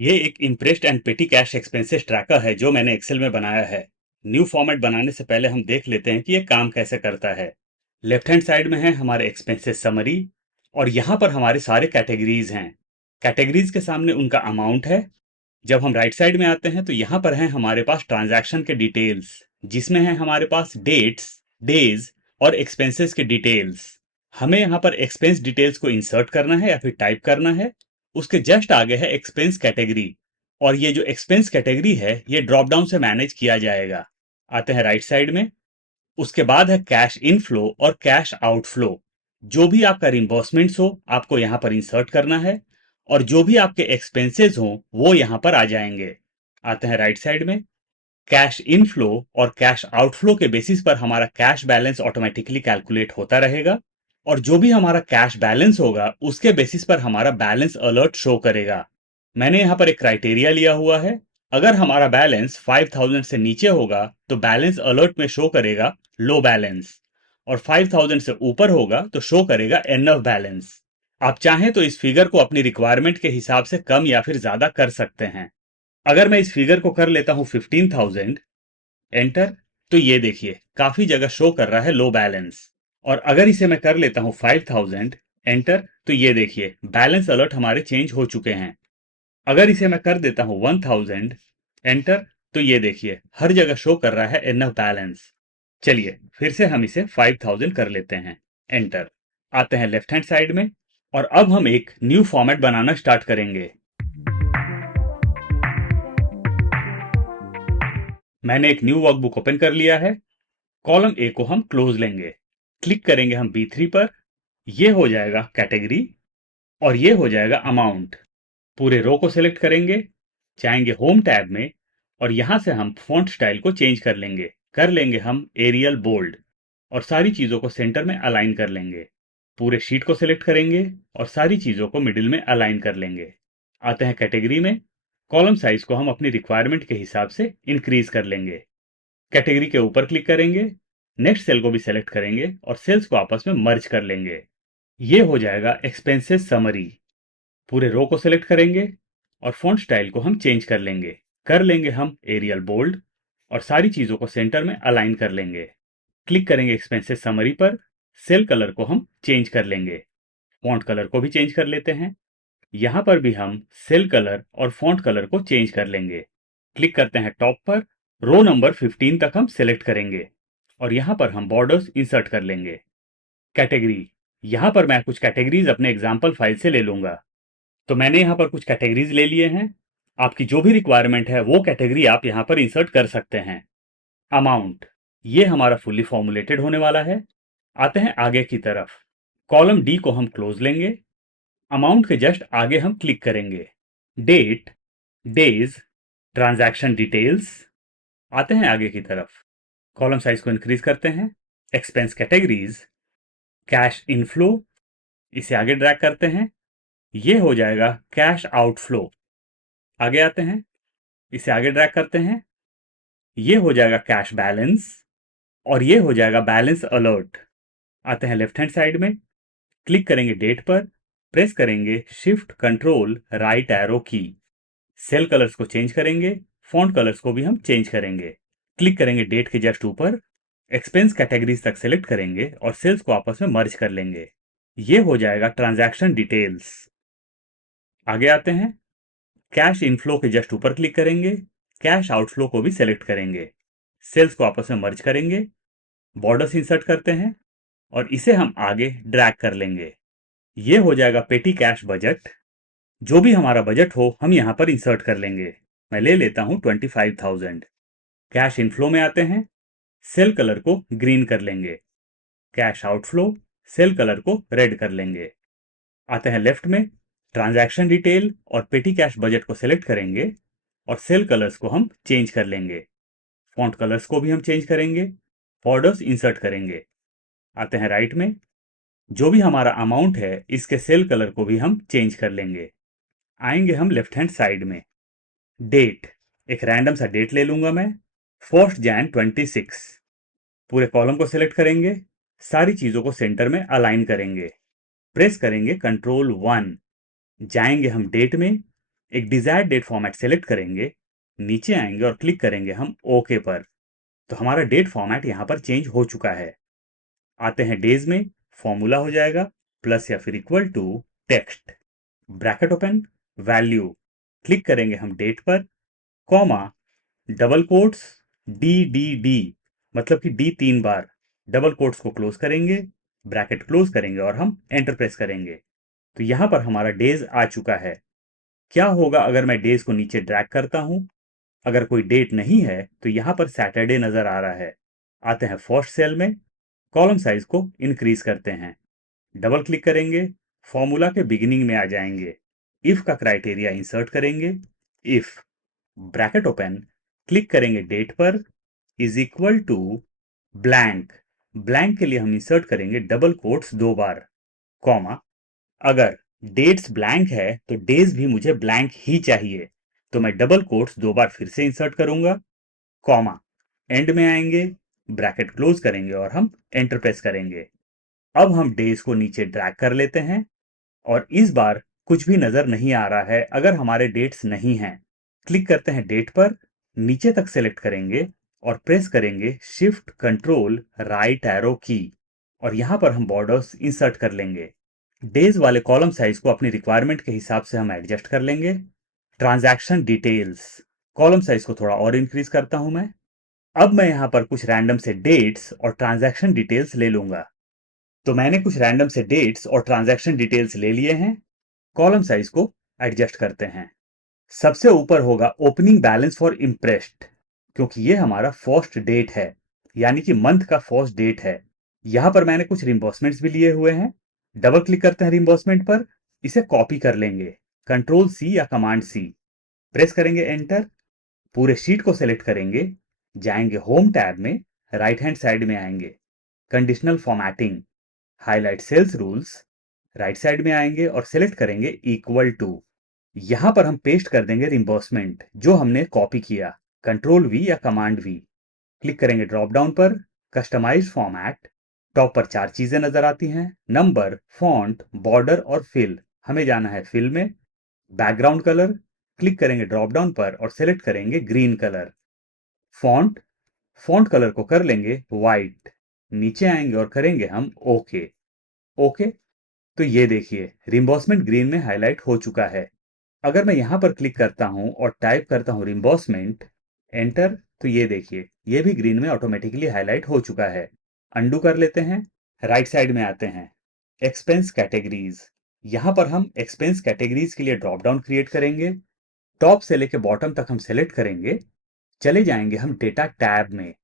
ये एक impressed and petty cash expenses tracker है जो मैंने एक्सेल में बनाया है। न्यू फॉर्मेट बनाने से पहले हम देख लेते हैं कि ये काम कैसे करता है। लेफ्ट हैंड साइड में है हमारे एक्सपेंसेस समरी और यहाँ पर हमारे सारे कैटेगरीज हैं। कैटेगरीज के सामने उनका अमाउंट है। जब हम राइट साइड में आते हैं तो यहाँ पर है हमारे पास ट्रांजैक्शन के डिटेल्स, जिसमें है हमारे पास डेट्स, डेज और एक्सपेंसेस के डिटेल्स। हमें यहाँ पर एक्सपेंस डिटेल्स को इंसर्ट करना है या फिर टाइप करना है। उसके जस्ट आगे है एक्सपेंस कैटेगरी और ये जो एक्सपेंस कैटेगरी है ये ड्रॉप डाउन से मैनेज किया जाएगा। आते हैं राइट साइड में। उसके बाद है कैश इनफ्लो और कैश आउटफ्लो। जो भी आपका रिम्बर्समेंट्स हो आपको यहाँ पर इंसर्ट करना है और जो भी आपके एक्सपेंसेस हो वो यहाँ पर आ जाएंगे। आते हैं राइट साइड में। कैश इनफ्लो और कैश आउटफ्लो के बेसिस पर हमारा कैश बैलेंस ऑटोमेटिकली कैलकुलेट होता रहेगा और जो भी हमारा कैश बैलेंस होगा उसके बेसिस पर हमारा बैलेंस अलर्ट शो करेगा। मैंने यहाँ पर एक क्राइटेरिया लिया हुआ है। अगर हमारा बैलेंस 5000 से नीचे होगा तो बैलेंस अलर्ट में शो करेगा लो बैलेंस और 5000 से ऊपर होगा तो शो करेगा एनफ बैलेंस। आप चाहें तो इस फिगर को अपनी रिक्वायरमेंट के हिसाब से कम या फिर ज्यादा कर सकते हैं। अगर मैं इस फिगर को कर लेता हूं 15,000 एंटर, तो ये देखिए काफी जगह शो कर रहा है लो बैलेंस। और अगर इसे मैं कर लेता हूं 5,000 एंटर, तो ये देखिए बैलेंस अलर्ट हमारे चेंज हो चुके हैं। अगर इसे मैं कर देता हूं 1000 एंटर, तो ये देखिए हर जगह शो कर रहा है इनफ बैलेंस। चलिए फिर से हम इसे 5000 कर लेते हैं एंटर। आते हैं लेफ्ट हैंड साइड में और अब हम एक न्यू फॉर्मेट बनाना स्टार्ट करेंगे। मैंने एक न्यू वर्कबुक ओपन कर लिया है। कॉलम ए को हम क्लोज लेंगे। क्लिक करेंगे हम B3 पर। ये हो जाएगा कैटेगरी और ये हो जाएगा अमाउंट। पूरे रो को सिलेक्ट करेंगे, जाएंगे होम टैब में और यहां से हम फॉन्ट स्टाइल को चेंज कर लेंगे हम एरियल बोल्ड और सारी चीजों को सेंटर में अलाइन कर लेंगे। पूरे शीट को सिलेक्ट करेंगे और सारी चीजों को मिडिल में अलाइन कर लेंगे। आते हैं कैटेगरी में। कॉलम साइज को हम अपनी रिक्वायरमेंट के हिसाब से इंक्रीज कर लेंगे। कैटेगरी के ऊपर क्लिक करेंगे, नेक्स्ट सेल को भी सेलेक्ट करेंगे और सेल्स को आपस में मर्ज कर लेंगे। ये हो जाएगा एक्सपेंसेस समरी। पूरे रो को सिलेक्ट करेंगे और फॉन्ट स्टाइल को हम चेंज कर लेंगे हम एरियल बोल्ड और सारी चीजों को सेंटर में अलाइन कर लेंगे। क्लिक करेंगे एक्सपेंसेस समरी पर। सेल कलर को हम चेंज कर लेंगे। फॉन्ट कलर को भी चेंज कर लेते हैं। यहां पर भी हम सेल कलर और फॉन्ट कलर को चेंज कर लेंगे। क्लिक करते हैं टॉप पर। रो नंबर 15 तक हम सिलेक्ट करेंगे और यहां पर हम बॉर्डर्स इंसर्ट कर लेंगे। कैटेगरी, यहां पर मैं कुछ कैटेगरीज अपने एग्जाम्पल फाइल से ले लूंगा। तो मैंने यहां पर कुछ कैटेगरीज ले लिए हैं। आपकी जो भी रिक्वायरमेंट है वो कैटेगरी आप यहां पर इंसर्ट कर सकते हैं। अमाउंट, ये हमारा फुल्ली फॉर्मुलेटेड होने वाला है। आते हैं आगे की तरफ। कॉलम डी को हम क्लोज लेंगे। अमाउंट के जस्ट आगे हम क्लिक करेंगे। Date, days, transaction details. आते हैं आगे की तरफ। कॉलम साइज को इंक्रीज करते हैं। एक्सपेंस कैटेगरीज, कैश इनफ्लो, इसे आगे ड्रैग करते हैं। ये हो जाएगा कैश आउटफ्लो। आगे आते हैं, इसे आगे ड्रैग करते हैं। ये हो जाएगा कैश बैलेंस और ये हो जाएगा बैलेंस अलर्ट। आते हैं लेफ्ट हैंड साइड में। क्लिक करेंगे डेट पर, प्रेस करेंगे शिफ्ट कंट्रोल राइट एरो की। सेल कलर्स को चेंज करेंगे, फॉन्ट कलर्स को भी हम चेंज करेंगे। क्लिक करेंगे डेट के जस्ट ऊपर, एक्सपेंस कैटेगरीज तक सेलेक्ट करेंगे और सेल्स को आपस में मर्ज कर लेंगे। ये हो जाएगा ट्रांजैक्शन डिटेल्स। आगे आते हैं, कैश इनफ्लो के जस्ट ऊपर क्लिक करेंगे, कैश आउटफ्लो को भी सेलेक्ट करेंगे। सेल्स को आपस में मर्ज करेंगे, बॉर्डर्स इंसर्ट करते हैं और इसे हम आगे ड्रैग कर लेंगे। ये हो जाएगा पेटी कैश बजट। जो भी हमारा बजट हो हम यहां पर इंसर्ट कर लेंगे। मैं ले लेता हूं 25,000। कैश इनफ्लो में आते हैं, सेल कलर को ग्रीन कर लेंगे। कैश आउटफ्लो, सेल कलर को रेड कर लेंगे। आते हैं लेफ्ट में, ट्रांजैक्शन डिटेल और पेटी कैश बजट को सिलेक्ट करेंगे और सेल कलर्स को हम चेंज कर लेंगे। फॉन्ट कलर्स को भी हम चेंज करेंगे, बॉर्डर्स इंसर्ट करेंगे। आते हैं राइट में, जो भी हमारा अमाउंट है इसके सेल कलर को भी हम चेंज कर लेंगे। आएंगे हम लेफ्ट हैंड साइड में। डेट, एक रैंडम सा डेट ले लूंगा मैं, 1 जैन 26। पूरे कॉलम को सिलेक्ट करेंगे, सारी चीजों को सेंटर में अलाइन करेंगे। प्रेस करेंगे कंट्रोल 1। जाएंगे हम डेट में, एक डिजायर्ड डेट फॉर्मेट सेलेक्ट करेंगे, नीचे आएंगे और क्लिक करेंगे हम ओके पर। तो हमारा डेट फॉर्मेट यहां पर चेंज हो चुका है। आते हैं डेज में, फॉर्मूला हो जाएगा प्लस या फिर equal to text, bracket open, value, click करेंगे हम डेट पर, comma, double quotes, D D D, मतलब कि डी 3 बार, डबल कोट्स को क्लोज करेंगे, ब्रैकेट क्लोज करेंगे और हम एंटर प्रेस करेंगे। तो यहां पर हमारा डेज आ चुका है। क्या होगा अगर मैं डेज को नीचे ड्रैग करता हूं? अगर कोई डेट नहीं है तो यहां पर सैटरडे नजर आ रहा है। आते हैं फर्स्ट सेल में, कॉलम साइज को इंक्रीज करते हैं, डबल क्लिक करेंगे, फॉर्मूला के बिगिनिंग में आ जाएंगे, इफ का क्राइटेरिया इंसर्ट करेंगे, इफ, ब्रैकेट ओपन, क्लिक करेंगे डेट पर, is equal to blank, blank के लिए हम इंसर्ट करेंगे डबल कोट्स 2 बार, कॉमा, अगर डेट्स ब्लैंक है तो डेज भी मुझे ब्लैंक ही चाहिए, तो मैं डबल कोट्स 2 बार फिर से इंसर्ट करूंगा, कॉमा, एंड में आएंगे, ब्रैकेट क्लोज करेंगे और हम एंटर प्रेस करेंगे। अब हम डेज को नीचे ड्रैग कर लेते हैं और इस बार कुछ भी नजर नहीं आ रहा है अगर हमारे डेट्स नहीं हैं। क्लिक करते हैं डेट पर, नीचे तक सेलेक्ट करेंगे और प्रेस करेंगे शिफ्ट कंट्रोल राइट एरो की, और यहां पर हम बॉर्डर्स इंसर्ट कर लेंगे। डेज वाले कॉलम साइज को अपनी रिक्वायरमेंट के हिसाब से हम एडजस्ट कर लेंगे। ट्रांजैक्शन डिटेल्स, कॉलम साइज को थोड़ा और इंक्रीज करता हूं मैं। अब मैं यहां पर कुछ रैंडम से डेट्स और ट्रांजैक्शन डिटेल्स ले लूंगा। तो मैंने कुछ रैंडम से डेट्स और ट्रांजैक्शन डिटेल्स ले लिए हैं। कॉलम साइज को एडजस्ट करते हैं। सबसे ऊपर होगा ओपनिंग बैलेंस फॉर इम्प्रेस्ड, क्योंकि ये हमारा फर्स्ट डेट है, यानी कि मंथ का फर्स्ट डेट है। यहां पर मैंने कुछ रिम्बर्समेंट्स भी लिए हुए हैं। डबल क्लिक करते हैं रिम्बर्समेंट पर, इसे कॉपी कर लेंगे, कंट्रोल सी या कमांड सी, प्रेस करेंगे एंटर, पूरे शीट को सेलेक्ट करेंगे, जाएंगे होम टैब में, राइट हैंड साइड में आएंगे, conditional formatting, highlight cells rules, right side में आएंगे और सेलेक्ट करेंगे इक्वल टू। यहां पर हम पेस्ट कर देंगे रिम्बर्समेंट जो हमने कॉपी किया, कंट्रोल वी या कमांड वी, क्लिक करेंगे ड्रॉप डाउन पर, कस्टमाइज फॉर्मेट, टॉप पर 4 चीजें नजर आती हैं, नंबर, फॉन्ट, बॉर्डर और फिल। हमें जाना है फिल में। बैकग्राउंड कलर, क्लिक करेंगे ड्रॉप डाउन पर और सेलेक्ट करेंगे green colour. Font, font colour को कर लेंगे व्हाइट, नीचे आएंगे और करेंगे हम ओके। ओके, तो ये देखिए रिम्बर्समेंट ग्रीन में हाईलाइट हो चुका है। अगर मैं यहां पर क्लिक करता हूं और टाइप करता हूं रिम्बर्समेंट, एंटर, तो ये देखिए ये भी ग्रीन में ऑटोमेटिकली हाईलाइट हो चुका है। अंडू कर लेते हैं, राइट साइड में आते हैं, एक्सपेंस कैटेगरीज। यहां पर हम एक्सपेंस कैटेगरीज के लिए ड्रॉप डाउन क्रिएट करेंगे। टॉप से लेकर बॉटम तक हम सेलेक्ट करेंगे, चले जाएंगे हम डेटा टैब में,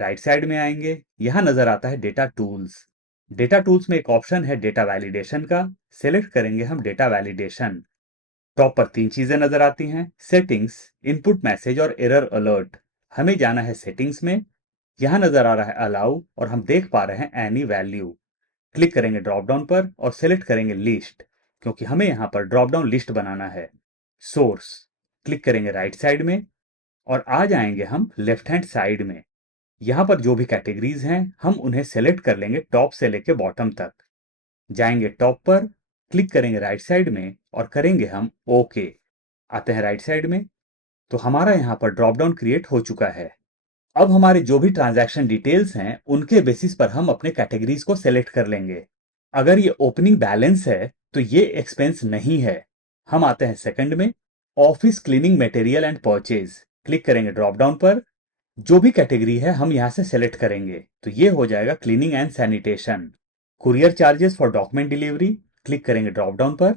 राइट साइड में आएंगे, यहां नजर आता है डेटा टूल्स। डेटा टूल्स में एक ऑप्शन है डेटा वैलिडेशन का, सेलेक्ट करेंगे हम डेटा वैलिडेशन। टॉप पर 3 चीजें नजर आती हैं, सेटिंग्स, इनपुट मैसेज और एरर अलर्ट। हमें जाना है सेटिंग्स में, यहां नजर आ रहा है अलाउ और हम देख पा रहे हैं एनी वैल्यू। क्लिक करेंगे ड्रॉप डाउन पर और सेलेक्ट करेंगे लिस्ट, क्योंकि हमें यहां पर ड्रॉप डाउन लिस्ट बनाना है। सोर्स, क्लिक करेंगे राइट साइड में और आ जाएंगे हम लेफ्ट हैंड साइड में। यहां पर जो भी कैटेगरीज हैं हम उन्हें सेलेक्ट कर लेंगे टॉप से लेके बॉटम तक। जाएंगे टॉप पर, क्लिक करेंगे राइट साइड में और करेंगे हम ओके। आते हैं राइट साइड में, तो हमारा यहां पर ड्रॉप डाउन क्रिएट हो चुका है। अब हमारे जो भी ट्रांजैक्शन डिटेल्स हैं उनके बेसिस पर हम अपने कैटेगरीज को सेलेक्ट कर लेंगे। अगर ये ओपनिंग बैलेंस है तो ये एक्सपेंस नहीं है। हम आते हैं सेकंड में, office cleaning material and purchase, click करेंगे ड्रॉप डाउन पर, जो भी कैटेगरी है हम यहां से सेलेक्ट करेंगे, तो ये हो जाएगा cleaning and sanitation. Courier charges for document delivery, click करेंगे ड्रॉप डाउन पर,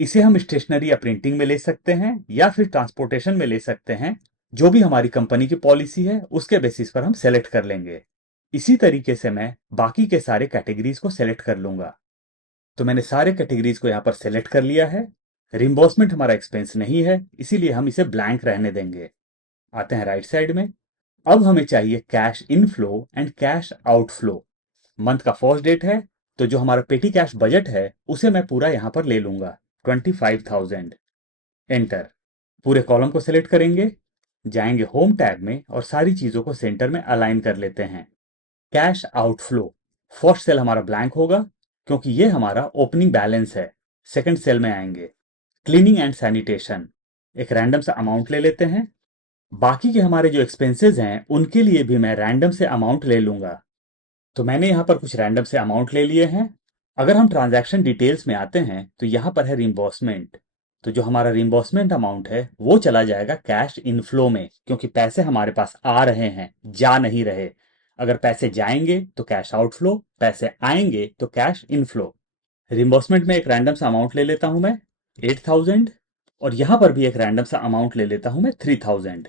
इसे हम स्टेशनरी या प्रिंटिंग में ले सकते हैं या फिर ट्रांसपोर्टेशन में ले सकते हैं। जो भी हमारी कंपनी की पॉलिसी है उसके बेसिस पर हम सेलेक्ट कर लेंगे। इसी तरीके से मैं बाकी के सारे कैटेगरीज को सेलेक्ट कर लूंगा। तो मैंने सारे कैटेगरीज को यहां पर सेलेक्ट कर लिया है। रिम्बर्समेंट हमारा एक्सपेंस नहीं है, इसीलिए हम इसे ब्लैंक रहने देंगे। आते हैं राइट साइड में, अब हमें चाहिए cash inflow and cash outflow. Month का फर्स्ट डेट है, तो जो हमारा पेटी कैश बजट है उसे मैं पूरा यहां पर ले लूंगा, 25,000, एंटर। पूरे कॉलम को सेलेक्ट करेंगे, जाएंगे होम टैब में और सारी चीजों को सेंटर में अलाइन कर लेते हैं। कैश आउटफ्लो, फर्स्ट सेल हमारा ब्लैंक होगा क्योंकि ये हमारा ओपनिंग बैलेंस है। सेकंड सेल में आएंगे, क्लीनिंग एंड सैनिटेशन, एक रैंडम सा अमाउंट ले लेते हैं। बाकी के हमारे जो एक्सपेंसेस हैं उनके लिए भी मैं रैंडम से अमाउंट ले लूंगा। तो मैंने यहाँ पर कुछ रैंडम से अमाउंट ले लिए हैं। अगर हम ट्रांजैक्शन डिटेल्स में आते हैं तो यहाँ पर है रिम्बर्समेंट। तो जो हमारा रिम्बर्समेंट अमाउंट है वो चला जाएगा कैश इनफ्लो में, क्योंकि पैसे हमारे पास आ रहे हैं, जा नहीं रहे। अगर पैसे जाएंगे तो कैश आउटफ्लो, पैसे आएंगे तो कैश इनफ्लो। रिम्बर्समेंट में एक रैंडम सा अमाउंट ले लेता हूं मैं 8000, और यहां पर भी एक रैंडम सा अमाउंट ले लेता हूं मैं 3000।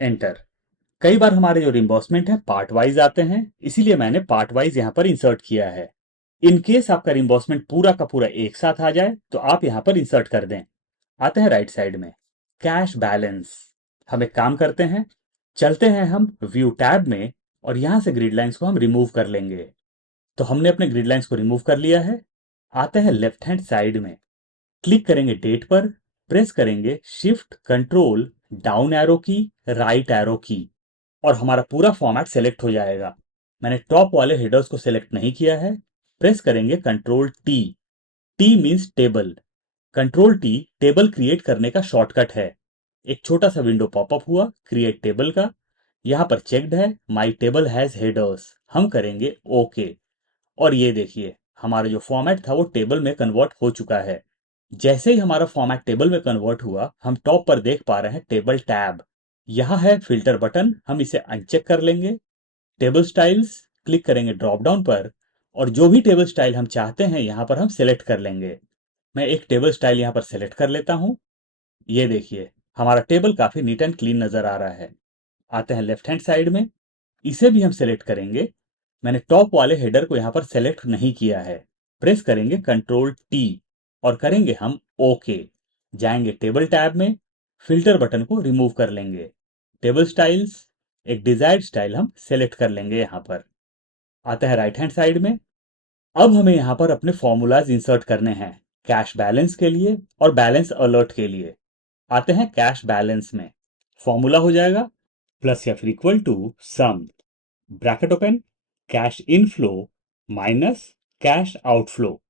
एंटर। कई बार हमारे जो रिम्बर्समेंट है पार्ट वाइज आते हैं, इसीलिए मैंने पार्ट वाइज यहां पर इंसर्ट किया है। इन केस आपका रिम्बर्समेंट पूरा का पूरा एक साथ आ जाए तो आप यहां पर इंसर्ट कर दें। आते हैं राइट साइड में कैश बैलेंस। हम एक काम करते हैं, चलते हैं हम व्यू टैब में और यहां से ग्रिड लाइंस को हम रिमूव कर लेंगे। तो हमने अपने ग्रिड लाइंस को रिमूव कर लिया है। आते हैं लेफ्ट हैंड साइड में, क्लिक करेंगे डेट पर, प्रेस करेंगे शिफ्ट कंट्रोल डाउन एरो की, राइट एरो की, और हमारा पूरा फॉर्मेट सेलेक्ट हो जाएगा। मैंने टॉप वाले हेडर्स को सेलेक्ट नहीं किया है। प्रेस करेंगे control T. T means table. Control tea table create करने का शॉर्टकट है। एक छोटा सा विंडो पॉपअप हुआ क्रिएट टेबल का। यहां पर चेक्ड है माई टेबल हैज हेडर्स, हम करेंगे ओके। और ये देखिए हमारा जो फॉर्मेट था वो टेबल में कन्वर्ट हो चुका है। जैसे ही हमारा फॉर्मेट टेबल में कन्वर्ट हुआ, हम टॉप पर देख पा रहे हैं टेबल टैब। यहां है फिल्टर बटन, हम इसे अनचेक कर लेंगे। टेबल स्टाइल्स, क्लिक करेंगे ड्रॉप डाउन पर, और जो भी टेबल स्टाइल हम चाहते हैं यहां पर हम सेलेक्ट कर लेंगे। मैं एक टेबल स्टाइल यहां पर सेलेक्ट कर लेता हूं। ये देखिए हमारा टेबल काफी नीट एंड क्लीन नजर आ रहा है। आते हैं लेफ्ट हैंड साइड में, इसे भी हम सेलेक्ट करेंगे। मैंने टॉप वाले हेडर को यहां पर सेलेक्ट नहीं किया है। प्रेस करेंगे कंट्रोल टी और करेंगे हम ओके। जाएंगे टेबल टैब में, फिल्टर बटन को रिमूव कर लेंगे। टेबल स्टाइल्स, एक डिजायर्ड स्टाइल हम सेलेक्ट कर लेंगे यहां पर। आता है राइट हैंड साइड में। अब हमें यहां पर अपने फॉर्मूलाज इंसर्ट करने हैं, कैश बैलेंस के लिए और बैलेंस अलर्ट के लिए। आते हैं कैश बैलेंस में। फॉर्मूला हो जाएगा प्लस या फिर equal to sum, bracket open, cash inflow minus cash outflow,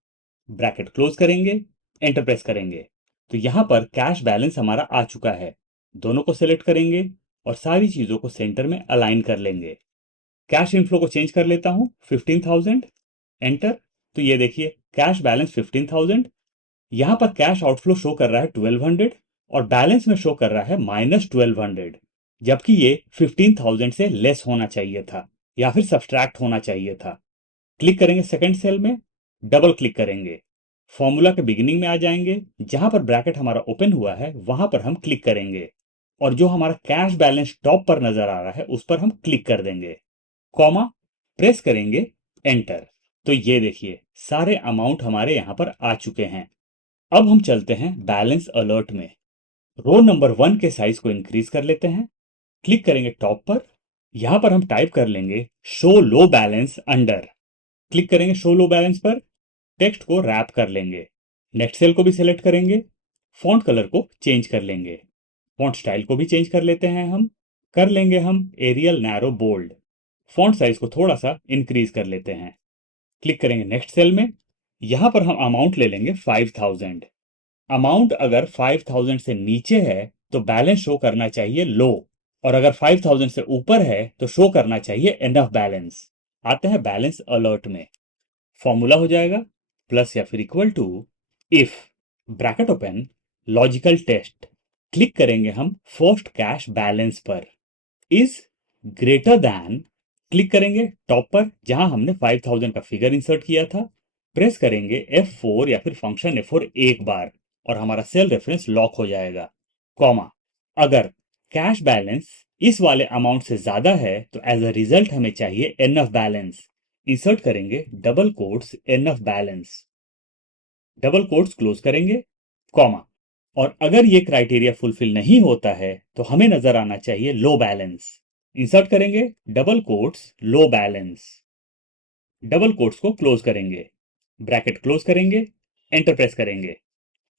bracket close करेंगे, एंटर प्रेस करेंगे। तो यहां पर कैश बैलेंस हमारा आ चुका है। दोनों को सिलेक्ट करेंगे और सारी चीजों को सेंटर में अलाइन कर लेंगे। कैश इनफ्लो को चेंज कर लेता हूं 15,000, एंटर। तो ये देखिए कैश बैलेंस 15,000। यहां पर कैश आउटफ्लो शो कर रहा है 1200 और बैलेंस में शो कर रहा है -1200, जबकि ये 15,000 से लेस होना चाहिए था या फिर सब्सट्रैक्ट होना चाहिए था। क्लिक करेंगे सेकंड सेल में, डबल क्लिक करेंगे, फॉर्मूला के बिगिनिंग में आ जाएंगे। जहां पर ब्रैकेट हमारा ओपन हुआ है वहां पर हम क्लिक करेंगे और जो हमारा कैश बैलेंस टॉप पर नजर आ रहा है उस पर हम क्लिक कर देंगे, कॉमा, प्रेस करेंगे, एंटर। तो ये देखिए सारे अमाउंट हमारे यहां पर आ चुके हैं। अब हम चलते हैं बैलेंस अलर्ट में। रो नंबर 1 के साइज को इंक्रीज कर लेते हैं। क्लिक करेंगे टॉप पर, यहां पर हम टाइप कर लेंगे शो लो बैलेंस अंडर। क्लिक करेंगे शो लो बैलेंस पर, टेक्स्ट को रैप कर लेंगे। नेक्स्ट सेल को भी सिलेक्ट करेंगे, फॉन्ट कलर को चेंज कर लेंगे, फॉन्ट स्टाइल को भी चेंज कर लेते हैं। हम कर लेंगे हम Arial narrow bold. Font size को थोड़ा सा इंक्रीज कर लेते हैं। क्लिक करेंगे नेक्स्ट सेल में, यहां पर हम अमाउंट ले लेंगे 5000। अमाउंट अगर 5000 से नीचे है तो बैलेंस शो करना चाहिए लो, और अगर 5000 से ऊपर है तो शो करना चाहिए एनफ बैलेंस। आते हैं बैलेंस अलर्ट में। फॉर्मूला हो जाएगा प्लस या फिर equal to if, bracket open, logical test. Click करेंगे हम फर्स्ट कैश बैलेंस पर, इज ग्रेटर दैन, क्लिक करेंगे टॉप पर जहां हमने 5000 का फिगर इंसर्ट किया था। प्रेस करेंगे F4 या फिर फंक्शन F4 एक बार और हमारा सेल रेफरेंस लॉक हो जाएगा, कॉमा। अगर कैश बैलेंस इस वाले अमाउंट से ज्यादा है तो एज अ रिजल्ट हमें चाहिए एनफ बैलेंस। इंसर्ट करेंगे double quotes enough balance, double quotes close करेंगे, कॉमा। और अगर ये क्राइटेरिया फुलफिल नहीं होता है तो हमें नजर आना चाहिए लो बैलेंस। इंसर्ट करेंगे डबल कोट्स लो बैलेंस, डबल कोट्स को क्लोज करेंगे, ब्रैकेट क्लोज करेंगे, एंटर प्रेस करेंगे।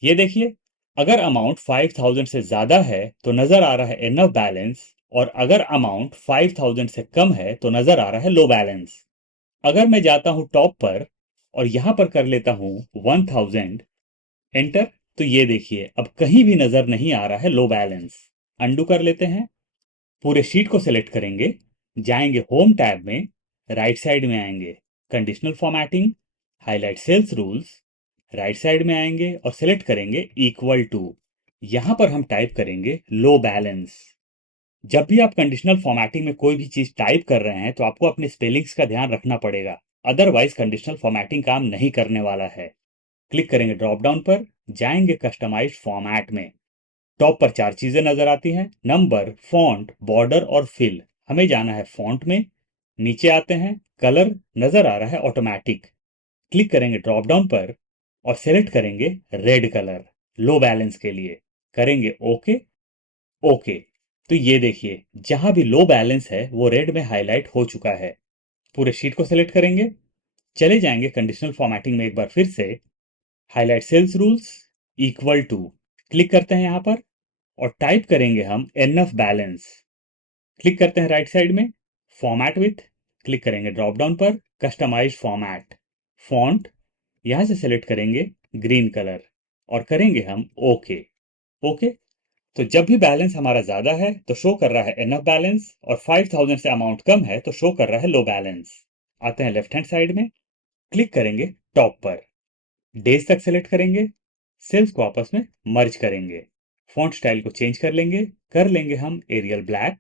ये देखिए अगर अमाउंट 5000 से ज्यादा है तो नजर आ रहा है एनफ बैलेंस, और अगर अमाउंट 5000 से कम है तो नजर आ रहा है लो बैलेंस। अगर मैं जाता हूं टॉप पर और यहां पर कर लेता हूं 1000, एंटर, तो ये देखिए अब कहीं भी नजर नहीं आ रहा है लो बैलेंस। अंडू कर लेते हैं, पूरे शीट को सिलेक्ट करेंगे, जाएंगे होम टैब में, राइट साइड में आएंगे, conditional formatting, highlight cells rules, right side में आएंगे और सिलेक्ट करेंगे इक्वल टू। यहां पर हम टाइप करेंगे लो बैलेंस। जब भी आप कंडीशनल फॉर्मेटिंग में कोई भी चीज टाइप कर रहे हैं तो आपको अपने स्पेलिंग्स का ध्यान रखना पड़ेगा, अदरवाइज कंडीशनल फॉर्मेटिंग काम नहीं करने वाला है। क्लिक करेंगे ड्रॉप डाउन पर, जाएंगे कस्टमाइज फॉर्मेट में। टॉप पर 4 चीजें नजर आती हैं, नंबर, फॉन्ट, बॉर्डर और फिल। हमें जाना है फॉन्ट में। नीचे आते हैं, कलर नजर आ रहा है ऑटोमेटिक। क्लिक करेंगे ड्रॉप डाउन पर और सेलेक्ट करेंगे रेड कलर लो बैलेंस के लिए। करेंगे ओके। ओके। तो ये देखिए जहां भी लो बैलेंस है वो रेड में हाईलाइट हो चुका है। पूरे शीट को सिलेक्ट करेंगे, चले जाएंगे कंडीशनल फॉर्मेटिंग में एक बार फिर से, highlight cells rules equal to, click करते हैं यहां पर और टाइप करेंगे हम एनएफ बैलेंस। क्लिक करते हैं राइट साइड में, फॉर्मेट विथ, क्लिक करेंगे ड्रॉप डाउन पर, कस्टमाइज फॉर्मेट, फॉन्ट यहां से सिलेक्ट करेंगे ग्रीन कलर और करेंगे हम ओके। ओके। तो जब भी बैलेंस हमारा ज्यादा है तो शो कर रहा है एनएफ बैलेंस, और 5000 से अमाउंट कम है तो शो कर रहा है लो बैलेंस। आते हैं लेफ्ट हैंड साइड में, क्लिक करेंगे टॉप पर, डेज तक सेलेक्ट करेंगे, सेल्स को आपस में मर्ज करेंगे, फॉन्ट स्टाइल को चेंज कर लेंगे हम एरियल ब्लैक,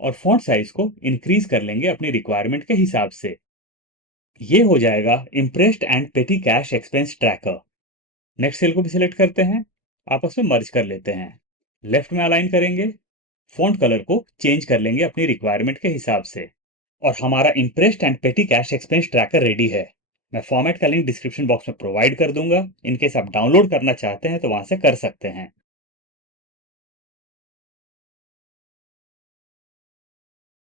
और फॉन्ट साइज को इंक्रीज कर लेंगे अपनी रिक्वायरमेंट के हिसाब से। ये हो जाएगा imprest and petty cash expense tracker. Next cell को भी सिलेक्ट करते हैं, आपस में मर्ज कर लेते हैं, लेफ्ट में अलाइन करेंगे, फॉन्ट कलर को चेंज कर लेंगे अपनी रिक्वायरमेंट के हिसाब से, और हमारा impressed and petty cash expense tracker ready है। मैं फॉर्मेट का लिंक डिस्क्रिप्शन बॉक्स में प्रोवाइड कर दूंगा, इनकेस आप डाउनलोड करना चाहते हैं तो वहां से कर सकते हैं।